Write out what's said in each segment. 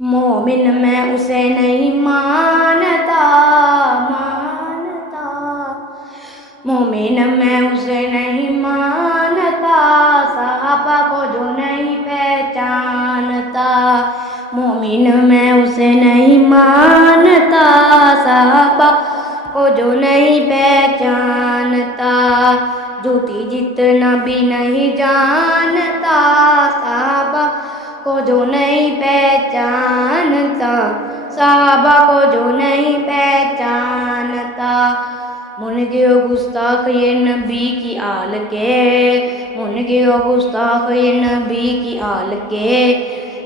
مومن میں اسے نہیں مانتا مومن میں اسے نہیں مانتا، صحابہ کو جو نہیں پہچانتا۔ مومن میں اسے نہیں مانتا، صحابہ کو جو نہیں پہچانتا۔ جھوٹی جتنا بھی نہیں جانتا، صحابہ کو جو نہیں پہچانتا، صحابہ کو جو نہیں پہچانتا۔ منکر و گستاخ یہ نبی کی آل کے، منکر و گستاخ یہ نبی کی آل کے،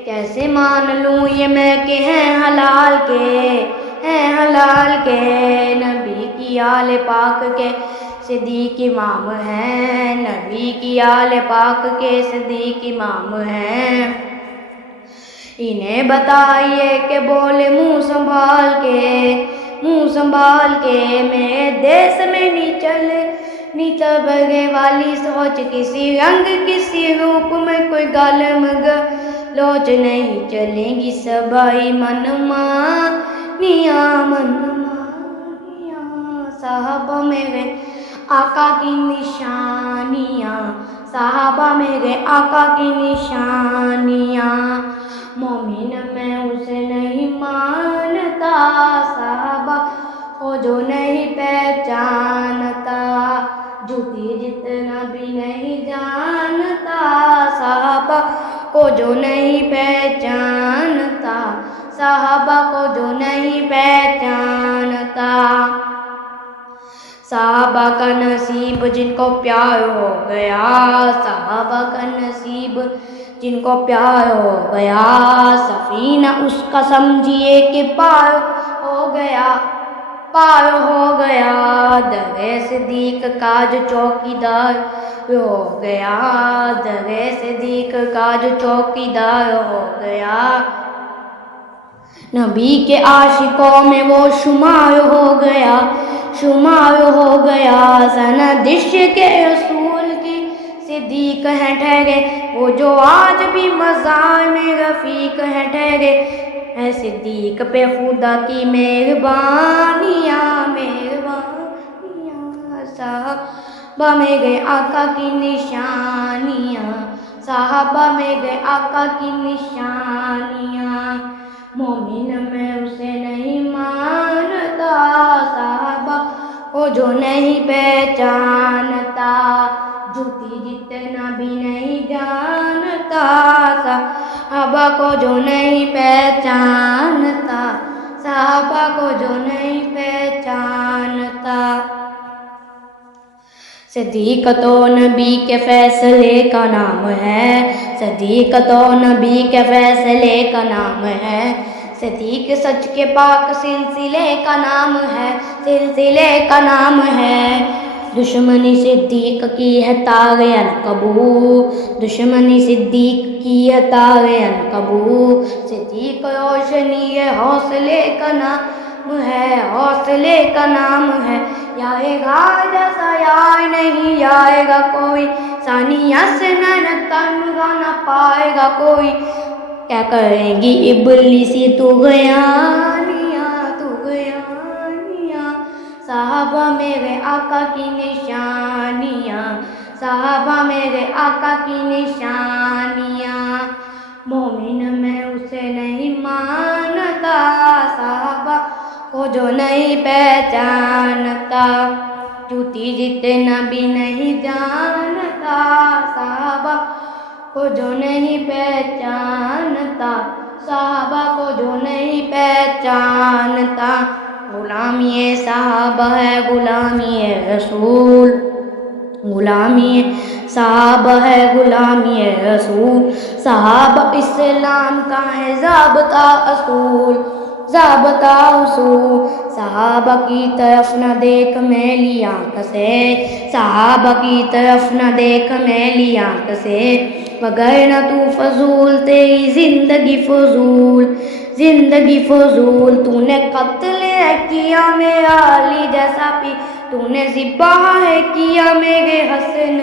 کیسے مان لوں یہ میں کہ ہیں حلال کے، ہیں حلال کے۔ نبی کی آل پاک کے صدیق امام ہیں، نبی کی آل پاک کے صدیق امام ہیں۔ انہیں بتائیے کہ بولے منہ سنبھال کے، منہ سنبھال کے۔ میرے دیس میں نہیں تبرے والی سوچ، کسی رنگ کسی روپ میں کوئی گالم گلوچ نہیں چلیں گی سبائی من مانیاں، من مانیاں۔ صحابہ میرے آقا کی نشانیاں، صحابہ میرے آقا کی نشانیاں۔ مومن میں اسے نہیں مانتا، صحابہ کو جو نہیں پہچانتا۔ جھوٹی جتنا بھی نہیں جانتا، صحابہ کو جو نہیں پہچانتا، صحابہ کو جو نہیں پہچانتا۔ صحابہ کا نصیب جن کو پیار ہو گیا، صحابہ کا نصیب جن کو پیار ہو گیا، سفینہ اس کا سمجھیے کہ پار ہو گیا، پار ہو گیا۔ در صدیق کا جو چوکیدار ہو گیا، در صدیق کا جو چوکیدار ہو گیا، نبی کے عاشقوں میں وہ شمار ہو گیا، شمار ہو گیا۔ سند عشق کے رسول کی صدیق ہیں ٹھہرے، وہ جو آج بھی مزار میں رفیق ہیں ٹھہرے۔ اے صدیق پہ خدا کی مہربانیاں، مہربانیاں۔ صحابہ میرے آقا کی نشانیاں، صحابہ میرے آقا کی نشانیاں۔ مومن میں اسے نہیں مانتا، صحابہ کو جو نہیں پہچانتا۔ جھوٹی جتنا بھی نہیں جانتا، صحابہ کو جو نہیں پہچانتا، صحابہ کو جو نہیں پہچانتا۔ صدیق تو نبی کے فیصلے کا نام ہے، صدیق تو نبی کے فیصلے کا نام ہے۔ صدیق سچ کے پاک سلسلے کا نام ہے، سلسلے کا نام ہے۔ دشمنی صدیق کی ہے تاغ عنقبو، دشمنی صدیق کی ہے تاغ عنقبو۔ صدیق روشنی ہے حوصلے کا نام ہے، حوصلے کا نام ہے۔ آئے گا جیسا یار نہیں آئے گا کوئی، ثانیہ سے تمغہ نہ پائے گا کوئی۔ کیا کریں گی ابلیسی طغیانیاں، طغیانیاں۔ صحابہ میرے آقا کی نشانیاں، صحابہ میرے آقا کی نشانیاں۔ مومن میں اسے نہیں مانتا، صحابہ کو جو نہیں پہچانتا۔ جھوٹی جتنا بھی نہیں جانتا، صحابہ کو جو نہیں پہچانتا، صحابہ کو جو نہیں پہچانتا۔ غلامی صحابہ ہے غلامی رسول، غلامی صحابہ ہے غلامی رسول۔ صحابہ اسلام کا ہے ضابطہ اصول، ضابطہ اصول۔ صحابہ کی طرف نہ دیکھ میلی آنکھ سے، صحابہ کی طرف نہ دیکھ میلی آنکھ سے، وگرنہ تو فضول تیری زندگی فضول، زندگی فضول۔ تو نے قتل ہے کیا میرا علی جیسا پی، تو نے ذبح ہے کیا میرے حسن،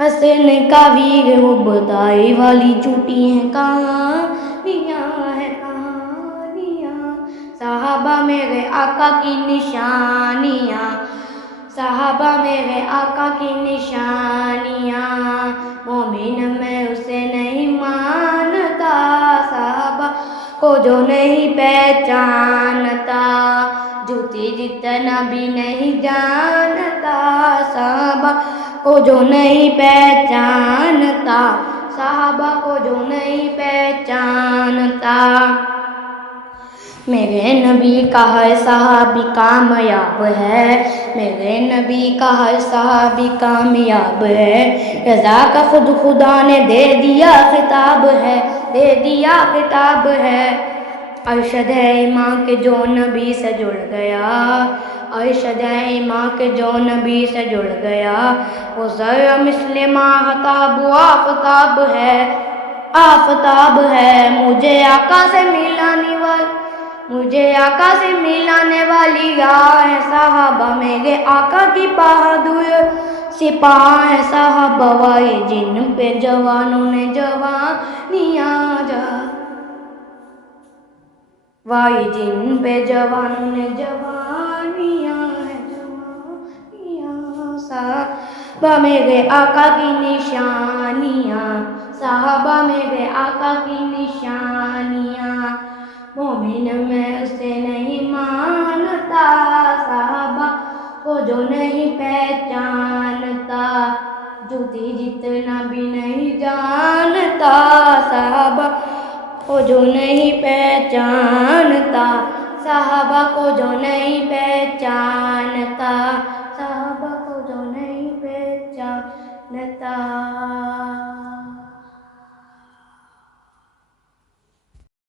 حسن کا ویر۔ وہ بدائی والی جھوٹی ہیں کہانیاں ہیں کہاں صحابہ میرے آقا کی نشانیاں، صحابہ میرے آقا کی نشانیاں، مومن میں اسے نہیں مانتا، صحابہ کو جو نہیں پہچانتا، جوتی جتنا بھی نہیں جانتا، صحابہ کو جو نہیں پہچانتا، صحابہ کو جو نہیں پہچانتا۔ میرے نبی کا ہر صحابی کامیاب ہے، میرے نبی کا ہر صحابی کامیاب ہے، رضا کا خود خدا نے دے دیا خطاب ہے، دے دیا خطاب ہے۔ ارشد ہے ایمان کے جو نبی سے جڑ گیا، ارشد ہے ایمان کے جو نبی سے جڑ گیا، وہ ذرا مثل ماہتاب و آفتاب ہے، آفتاب ہے۔ مجھے آقا سے ملانے والی، مجھے آقا سے ملانے والی راہ ہے، صحابہ میرے آقا کی بہادر سپاہ ہے، صحابہ وہی جن پہ جوانوں نے جوانیاں وہی جن پہ جوانوں نے جوانیاں ہے، جوانیاں، صحابہ میرے آقا کی نشانیاں، صحابہ میرے آقا کی نشانیاں، مومن میں اسے نہیں مانتا، صحابہ کو جو نہیں پہچانتا، جوتی جتنا بھی نہیں جانتا، صحابہ کو جو نہیں پہچانتا، صحابہ کو جو نہیں پہچانتا۔